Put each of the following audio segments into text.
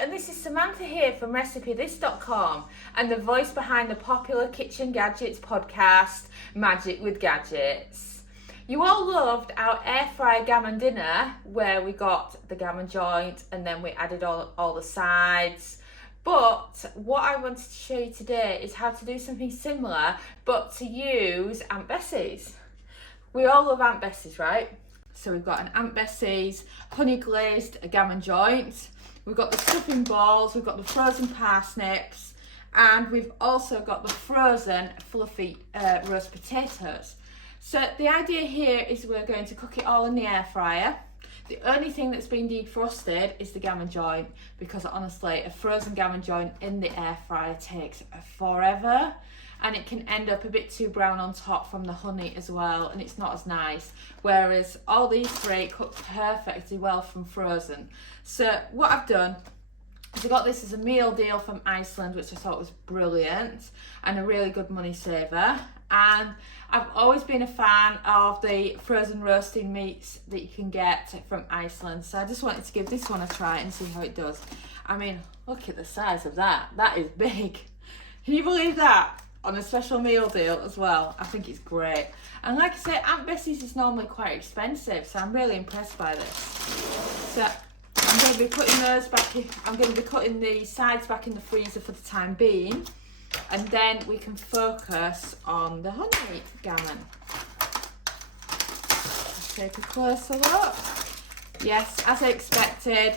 and this is Samantha here from RecipeThis.com and the voice behind the popular Kitchen Gadgets podcast, Magic with Gadgets. You all loved our air fry gammon dinner where we got the gammon joint and then we added all the sides. But what I wanted to show you today is how to do something similar, but to use Aunt Bessie's. We all love Aunt Bessie's, right? So we've got an Aunt Bessie's honey glazed gammon joint. We've got the stuffing balls, we've got the frozen parsnips, and we've also got the frozen fluffy roast potatoes. So the idea here is we're going to cook it all in the air fryer. The only thing that's been defrosted is the gammon joint, because honestly a frozen gammon joint in the air fryer takes forever. And it can end up a bit too brown on top from the honey as well, and it's not as nice. Whereas all these three cook perfectly well from frozen. So what I've done is I got this as a meal deal from Iceland, which I thought was brilliant and a really good money saver. And I've always been a fan of the frozen roasting meats that you can get from Iceland. So I just wanted to give this one a try and see how it does. I mean, look at the size of that. That is big. Can you believe that? On a special meal deal as well. I think it's great. And like I say, Aunt Bessie's is normally quite expensive, so I'm really impressed by this. So I'm going to be putting those back in, I'm going to be putting the sides back in the freezer for the time being, and then we can focus on the honey gammon. Let's take a closer look. Yes, as I expected,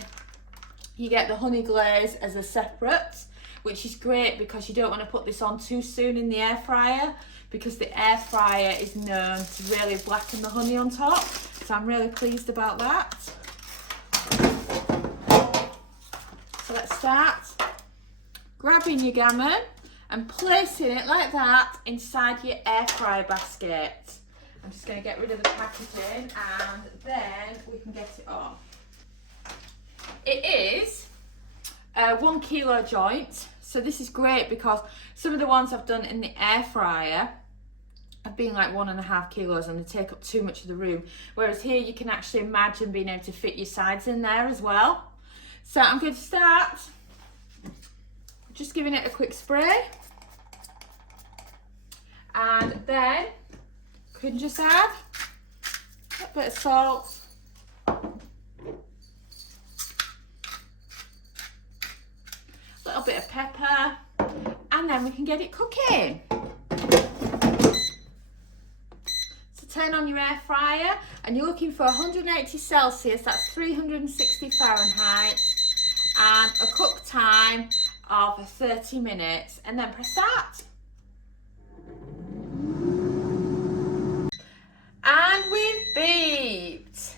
you get the honey glaze as a separate, which is great because you don't want to put this on too soon in the air fryer, because the air fryer is known to really blacken the honey on top. So I'm really pleased about that. So let's start grabbing your gammon and placing it like that inside your air fry basket. I'm just going to get rid of the packaging and then we can get it on. It is a 1 kilo joint, so this is great because some of the ones I've done in the air fryer have been like 1.5 kilos and they take up too much of the room, whereas here you can actually imagine being able to fit your sides in there as well. So I'm going to start just giving it a quick spray, and then you can just add a bit of salt, little bit of pepper, and then we can get it cooking. So turn on your air fryer and you're looking for 180 Celsius, that's 360 Fahrenheit, and a cook time of 30 minutes, and then press start. And we've beeped.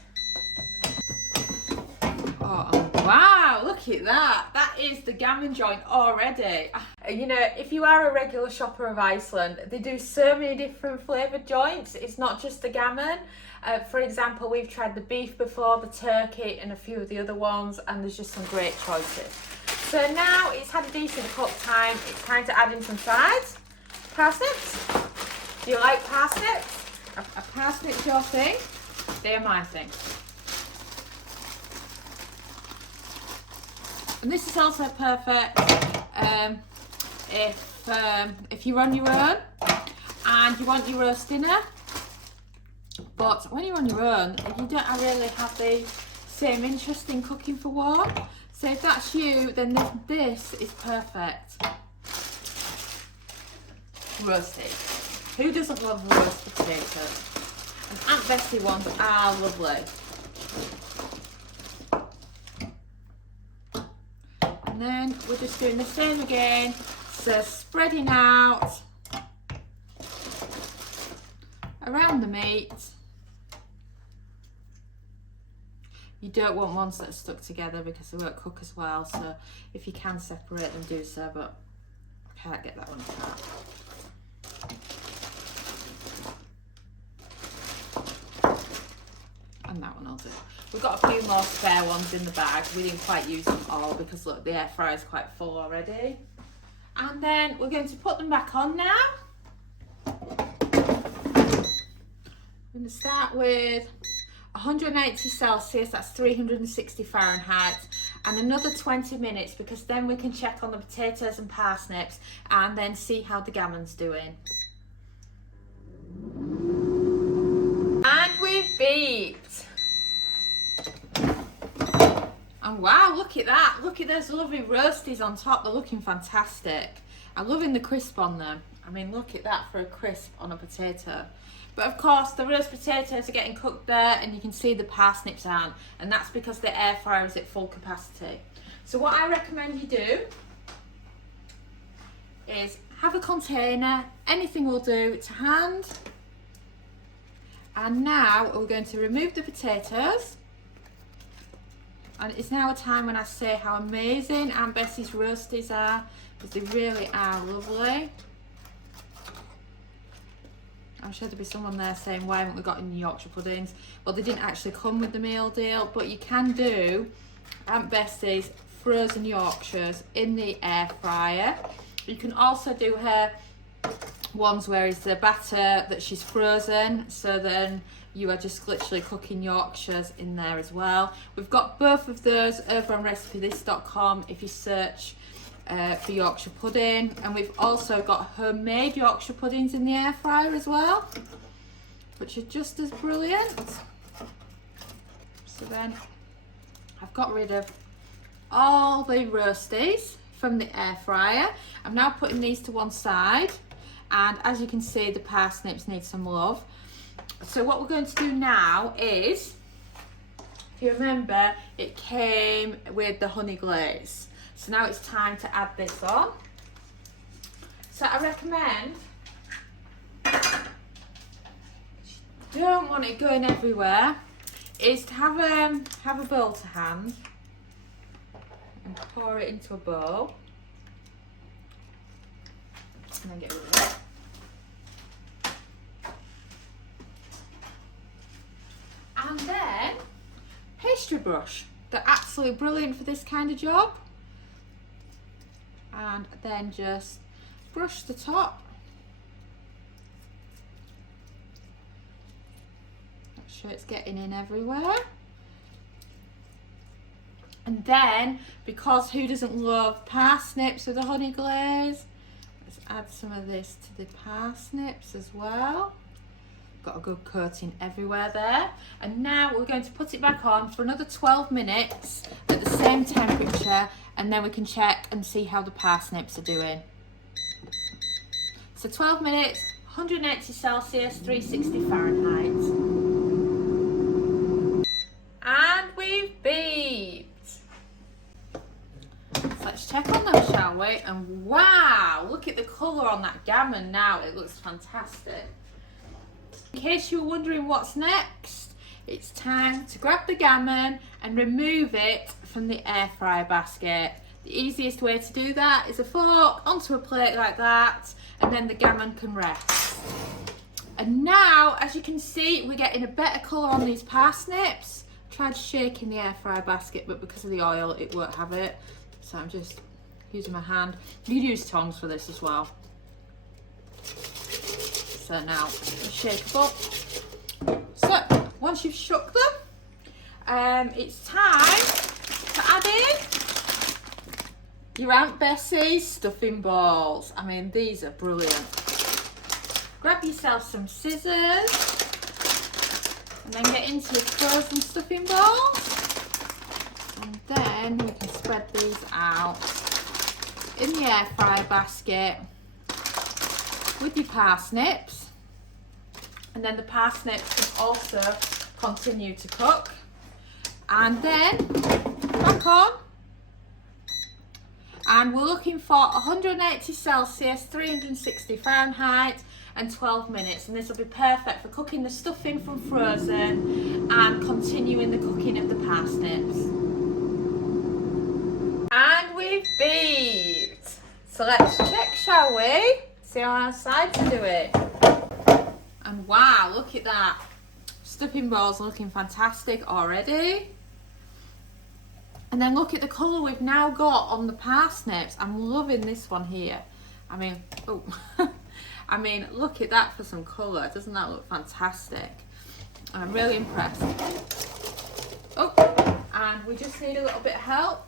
Oh, wow, look at that. That is the gammon joint already. You know, if you are a regular shopper of Iceland, they do so many different flavoured joints. It's not just the gammon. For example, we've tried the beef before, the turkey, and a few of the other ones, and there's just some great choices. So now it's had a decent cook time. It's time to add in some sides. Parsnips. Do you like parsnips? A parsnip's your thing? They're my thing. And this is also perfect if you're on your own and you want your roast dinner. But when you're on your own, you don't really have the same interest in cooking for one. So if that's you, then this is perfect. Roasted. Who doesn't love roast potatoes? And Aunt Bessie ones are lovely. And then we're just doing the same again. So spreading out around the meat. You don't want ones that are stuck together because they won't cook as well. So if you can separate them, do so, but I can't get that one apart. And that one I'll do. We've got a few more spare ones in the bag. We didn't quite use them all because look, the air fryer is quite full already. And then we're going to put them back on now. We're going to start with 180 Celsius, that's 360 Fahrenheit, and another 20 minutes, because then we can check on the potatoes and parsnips and then see how the gammon's doing. And we've beeped. And wow, look at that. Look at those lovely roasties on top. They're looking fantastic. I'm loving the crisp on them. I mean, look at that for a crisp on a potato. But of course, the roast potatoes are getting cooked there, and you can see the parsnips aren't. And that's because the air fryer is at full capacity. So what I recommend you do is have a container, anything will do, to hand. And now we're going to remove the potatoes. And it's now a time when I say how amazing Aunt Bessie's roasties are, because they really are lovely. I'm sure there'll be someone there saying, why haven't we got any Yorkshire puddings? Well, they didn't actually come with the meal deal, but you can do Aunt Bessie's frozen Yorkshires in the air fryer. You can also do her ones where it's the batter that she's frozen, so then you are just literally cooking Yorkshires in there as well. We've got both of those over on recipethis.com if you search for Yorkshire pudding, and we've also got homemade Yorkshire puddings in the air fryer as well, which are just as brilliant. So then I've got rid of all the roasties from the air fryer. I'm now putting these to one side, and as you can see, the parsnips need some love. So what we're going to do now is, if you remember, it came with the honey glaze. So now it's time to add this on. So I recommend, don't want it going everywhere, is to have a bowl to hand and pour it into a bowl, and then get rid of it. And then pastry brush. They're absolutely brilliant for this kind of job. And then just brush the top. Make sure it's getting in everywhere. And then, because who doesn't love parsnips with a honey glaze, let's add some of this to the parsnips as well. Got a good coating everywhere there. And now we're going to put it back on for another 12 minutes at the same temperature, and then we can check and see how the parsnips are doing. So 12 minutes, 180 Celsius, 360 Fahrenheit. And we've beeped. So let's check on them, shall we? And wow, look at the colour on that gammon now. It looks fantastic. In case you were wondering what's next, it's time to grab the gammon and remove it from the air fryer basket. The easiest way to do that is a fork onto a plate like that, and then the gammon can rest. And now, as you can see, we're getting a better colour on these parsnips. I tried shaking the air fryer basket, but because of the oil, it won't have it. So I'm just using my hand. You use tongs for this as well. So now, shakeable. So, once you've shook them, it's time to add in your Aunt Bessie's stuffing balls. I mean, these are brilliant. Grab yourself some scissors and then get into your frozen stuffing balls. And then we can spread these out in the air fryer basket with your parsnips. And then the parsnips can also continue to cook. And then back on. And we're looking for 180 Celsius, 360 Fahrenheit, and 12 minutes. And this will be perfect for cooking the stuffing from frozen and continuing the cooking of the parsnips. And we've beeped. So let's check, shall we? See how our sides are doing. And wow, look at that. Stuffing balls are looking fantastic already. And then look at the colour we've now got on the parsnips. I'm loving this one here. I mean, oh, I mean, look at that for some colour. Doesn't that look fantastic? I'm really impressed. Oh, and we just need a little bit of help.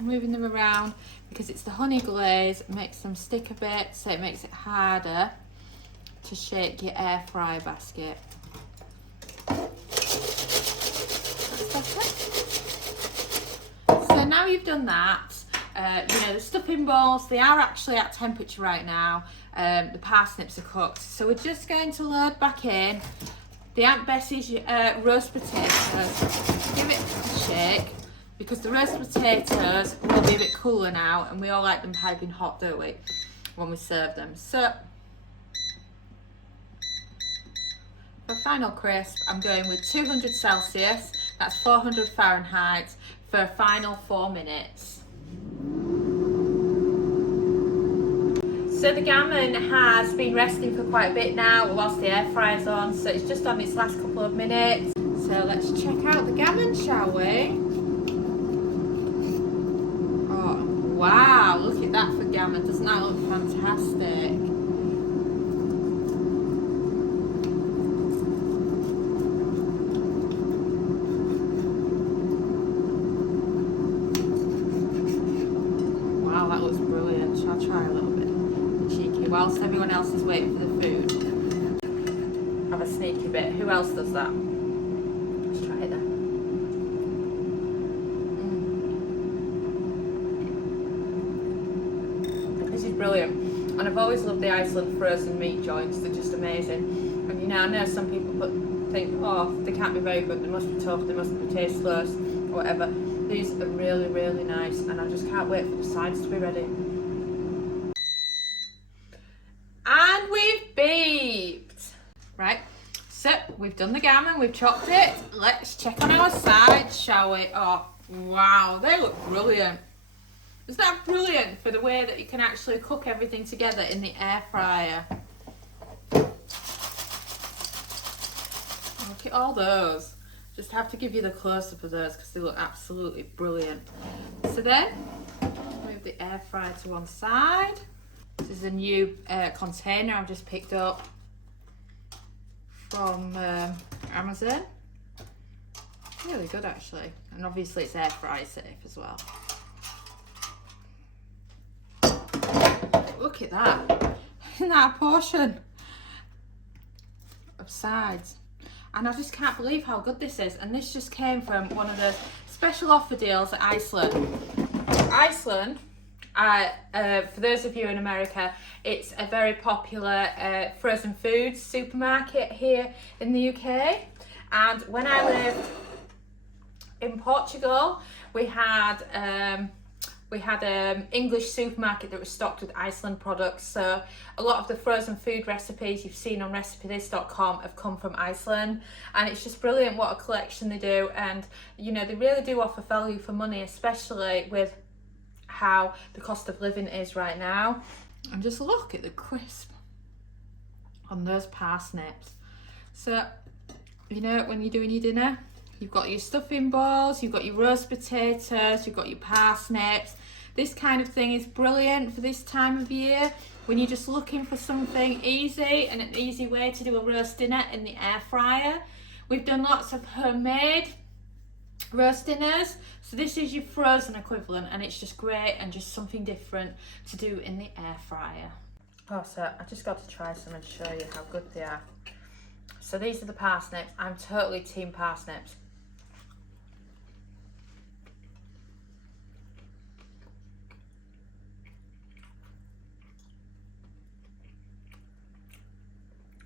moving them around because it's the honey glaze. It makes them stick a bit, so it makes it harder to shake your air fry basket. That's better. So now you've done that, you know, the stuffing balls, they are actually at temperature right now. The parsnips are cooked. So we're just going to load back in the Aunt Bessie's roast potatoes. Give it a shake because the roast potatoes will be a bit cooler now, and we all like them piping hot, don't we, when we serve them. So for final crisp, I'm going with 200 Celsius, that's 400 Fahrenheit, for a final 4 minutes. So the gammon has been resting for quite a bit now whilst the air fryer's on, so it's just on its last couple of minutes. So let's check out the gammon, shall we? Oh, wow, look at that for gammon. Doesn't that look fantastic? Wow, that looks brilliant. Shall I try a little bit? Cheeky, whilst everyone else is waiting for the food. Have a sneaky bit. Who else does that? Let's try it then. This is brilliant. And I've always loved the Iceland frozen meat joints. They're just amazing. And you know, I know some people think, oh, they can't be very good. They must be tough. They must be tasteless, or whatever. These are really, really nice, and I just can't wait for the sides to be ready. And we've beeped. Right, so we've done the gammon, we've chopped it. Let's check on our sides, shall we? Oh, wow, they look brilliant. Isn't that brilliant for the way that you can actually cook everything together in the air fryer? Look at all those. Just have to give you the close-up of those because they look absolutely brilliant. So then, move the air fryer to one side. This is a new container I've just picked up from Amazon. Really good actually. And obviously it's air fryer safe as well. Look at that. Isn't that a portion of sides? And I just can't believe how good this is. And this just came from one of the special offer deals at Iceland. Iceland, for those of you in America, it's a very popular frozen foods supermarket here in the UK. And when I lived in Portugal, we had English supermarket that was stocked with Iceland products. So a lot of the frozen food recipes you've seen on recipethis.com have come from Iceland, and it's just brilliant what a collection they do. And you know, they really do offer value for money, especially with how the cost of living is right now. And just look at the crisp on those parsnips. So you know, when you're doing your dinner, you've got your stuffing balls, you've got your roast potatoes, you've got your parsnips. This kind of thing is brilliant for this time of year when you're just looking for something easy and an easy way to do a roast dinner in the air fryer. We've done lots of homemade roast dinners, so this is your frozen equivalent, and it's just great and just something different to do in the air fryer. Oh, so I just got to try some and show you how good they are. So these are the parsnips. I'm totally team parsnips.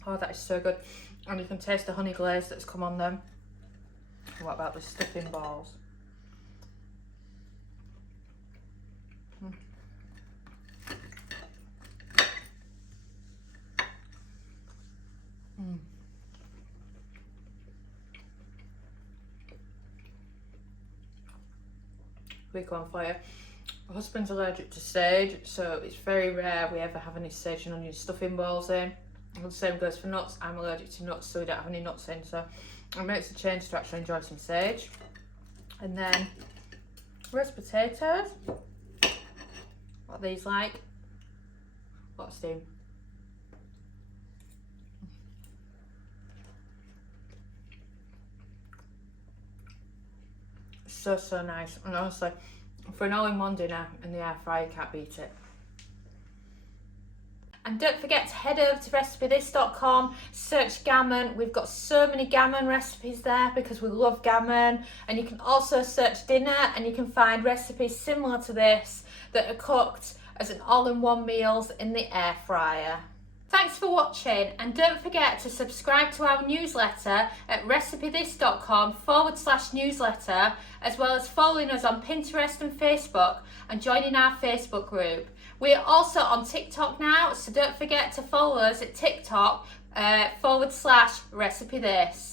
Oh, that is so good. And you can taste the honey glaze that's come on them. What about the stuffing balls? Week on fire. My husband's allergic to sage, so it's very rare we ever have any sage and onion stuffing balls in. And the same goes for nuts. I'm allergic to nuts, so we don't have any nuts in, so it makes a change to actually enjoy some sage. And then roast potatoes. What are these like? A lot of steam. So nice. And honestly, For an all-in-one dinner in the air fryer, you can't beat it. And don't forget to head over to recipethis.com, search gammon. We've got so many gammon recipes there because we love gammon. And you can also search dinner and you can find recipes similar to this that are cooked as an all-in-one meals in the air fryer. Thanks for watching, and don't forget to subscribe to our newsletter at recipethis.com/newsletter, as well as following us on Pinterest and Facebook and joining our Facebook group. We are also on TikTok now, so don't forget to follow us at TikTok /recipethis.